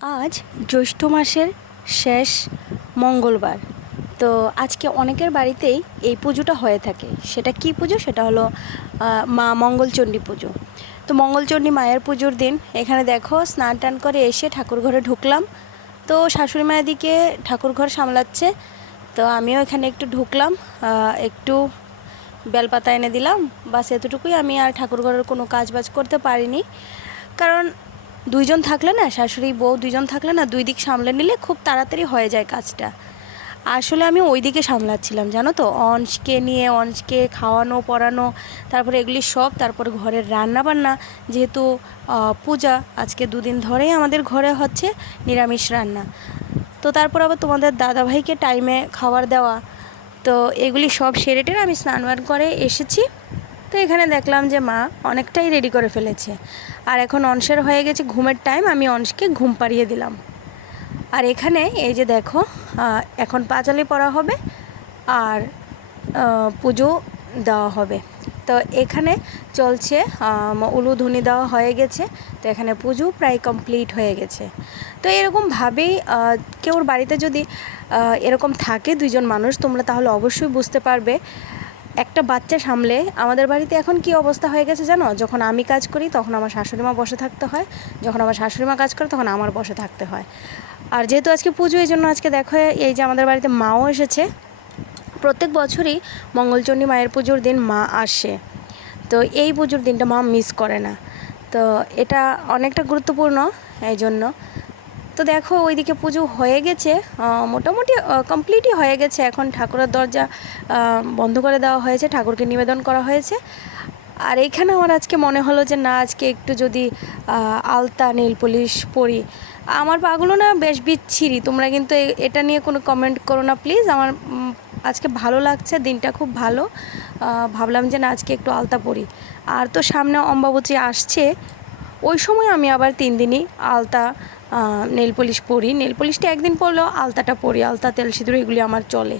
আজ জ্যৈষ্ঠ মাসের শেষ মঙ্গলবার। তো আজকে অনেকের বাড়িতেই এই পুজোটা হয়ে থাকে। সেটা কি পুজো? সেটা হলো মা মঙ্গলচণ্ডী পুজো। তো মঙ্গলচণ্ডী মায়ের পুজোর দিন এখানে দেখো স্নান টান করে এসে ঠাকুর ঘরে ঢুকলাম। তো শাশুড়ি মায়ের দিকে ঠাকুর ঘর সামলাচ্ছে। তো আমিও এখানে একটু ঢুকলাম একটু বেলপাতা এনে দিলাম। বাস এতটুকুই আমি আর ঠাকুর ঘরের কোনো কাজ বাজ করতে পারিনি। কারণ দুইজন থাকলে না, শাশুড়ি বউ দুইজন থাকলে না, দুই দিক সামলে নিলে খুব তাড়াতাড়ি হয়ে যায় কাজটা। আসলে আমি ওই দিকে সামলাচ্ছিলাম, জানো তো? অংশকে নিয়ে অংশকে খাওয়ানো, পড়ানো, তারপরে এগুলি সব, তারপর ঘরের রান্না বান্না যেহেতু পূজা, আজকে দুদিন ধরেই আমাদের ঘরে হচ্ছে নিরামিষ রান্না। তো তারপর আবার তোমাদের দাদাভাইকে টাইমে খাবার দেওয়া। তো এগুলি সব সেরে টেরে আমি স্নান বান করে এসেছি। তো এখানে দেখলাম যে মা অনেকটাই রেডি করে ফেলেছে। আর এখন অংশের হয়ে গেছে, ঘুমের টাইম আমি অংশকে ঘুম পাড়িয়ে দিলাম। আর এখানে এই যে দেখো এখন পাঁচালি পড়া হবে আর পুজো দেওয়া হবে। তো এখানে চলছে আম, উলুধ্বনি দেওয়া হয়ে গেছে। তো এখানে পুজো প্রায় কমপ্লিট হয়ে গেছে। তো এরকমভাবেই কেউর বাড়িতে যদি এরকম থাকে দুইজন মানুষ তোমরা তাহলে অবশ্যই বুঝতে পারবে। একটা বাচ্চা সামলে আমাদের বাড়িতে এখন কি অবস্থা হয়ে গেছে জানো? যখন আমি কাজ করি তখন আমার শাশুড়ি মা বসে থাকতে হয়। যখন আমার শাশুড়ি মা কাজ করে তখন আমার বসে থাকতে হয়। আর যেহেতু আজকে পুজো, এই জন্য আজকে দেখো এই যে আমাদের বাড়িতে মাও এসেছে। প্রত্যেক বছরই মঙ্গলচণ্ডী মায়ের পুজোর দিন মা আসে। তো এই পুজোর দিনটা মা মিস করে না। তো এটা অনেকটা গুরুত্বপূর্ণ এই জন্য। তো দেখো, ওইদিকে পুজো হয়ে গেছে। মোটামুটি কমপ্লিটই হয়ে গেছে। এখন ঠাকুরের দরজা বন্ধ করে দেওয়া হয়েছে। ঠাকুরকে নিবেদন করা হয়েছে। আর এইখানে আমার আজকে মনে হলো যে না, আজকে একটু যদি আলতা নেল পলিশ পরি। আমার পাগুলো না বেশ বিচ্ছিরি। তোমরা কিন্তু এটা নিয়ে কোনো কমেন্ট করো না প্লিজ আমার আজকে ভালো লাগছে, দিনটা খুব ভালো। ভাবলাম যে না, আজকে একটু আলতা পরি। আর তো সামনে অম্বাবচী আসছে। ওই সময় আমি আবার তিন দিনই আলতা নেল পলিশ পরি। নেল পলিশটা একদিন পরলেও আলতাটা পরি, আলতা, তেল, সিঁদুর এগুলি আমার চলে।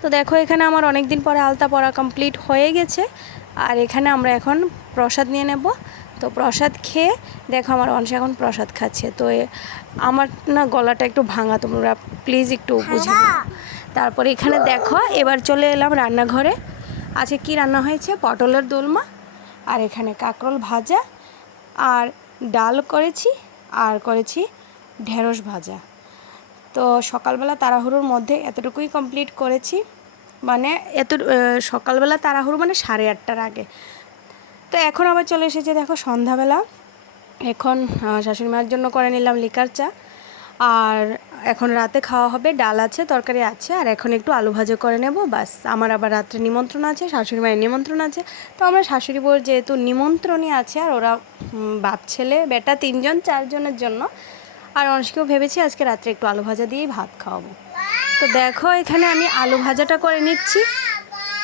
তো দেখো, এখানে আমার অনেক দিন পরে আলতা পরা কমপ্লিট হয়ে গেছে। আর এখানে আমরা এখন প্রসাদ নিয়ে নেব। তো প্রসাদ খেয়ে দেখো আমার অংশ এখন প্রসাদ খাচ্ছে। তো এ- আমার না গলাটা একটু ভাঙা তোমরা প্লিজ একটু বুঝে। তারপরে এখানে দেখো এবার চলে এলাম রান্নাঘরে। আজকে কি রান্না হয়েছে? পটলের দোলমা আর এখানে কাঁকরোল ভাজা আর ডাল করেছি আর করেছি ঢেঁড়স ভাজা। তো সকালবেলা তাড়াহুড়োর মধ্যে এতটুকুই কমপ্লিট করেছি। মানে এত সকালবেলা তাড়াহুড়ো মানে সাড়ে আটটার আগে। তো এখন আবার চলে এসেছে দেখো সন্ধ্যাবেলা। এখন শাশুড়ি মায়ের জন্য করে নিলাম লিকার চা। আর এখন রাতে খাওয়া হবে, ডাল আছে, তরকারি আছে, আর এখন একটু আলু ভাজা করে নেব, বাস। আমার আবার রাত্রে নিমন্ত্রণ আছে, শাশুড়ি মায়ের নিমন্ত্রণ আছে। তো আমরা শাশুড়ি বউর যেহেতু নিমন্ত্রণই আছে, আর ওরা বাপ, ছেলে, বেটা, তিনজন, চারজনের জন্য। আর অনেকেও ভেবেছি আজকে রাত্রে একটু আলু ভাজা দিয়েই ভাত খাওয়াবো। তো দেখো, এখানে আমি আলু ভাজাটা করে নিচ্ছি।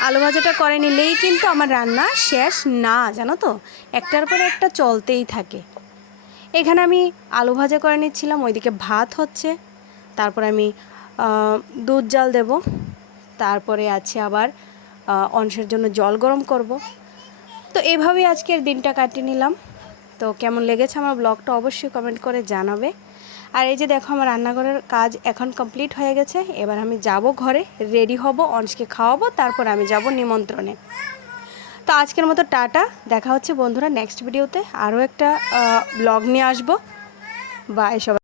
আলু ভাজাটা করে নিলেই কিন্তু আমার রান্না শেষ না, জানো তো? একটার পর একটা চলতেই থাকে। এখানে আমি আলু ভাজা করে নিচ্ছিলাম, ওইদিকে ভাত হচ্ছে। তারপর আমি দুধ জাল দেব। তারপরে আছে আবার অংশের জন্য জল গরম করব। তো এভাবেই আজকের দিনটা কাটিয়ে নিলাম। তো কেমন লেগেছে আমার ব্লগটা অবশ্যই কমেন্ট করে জানাবে। আর এই যে দেখো আমার রান্নাঘরের কাজ এখন কমপ্লিট হয়ে গেছে, এবার আমি যাব ঘরে রেডি হব অংশকে খাওয়াবো, তারপর আমি যাব নিমন্ত্রণে। তো আজকের মতো টাটা, দেখা হচ্ছে বন্ধুরা নেক্সট ভিডিওতে আরও একটা ব্লগ নিয়ে আসব। বা সবাই।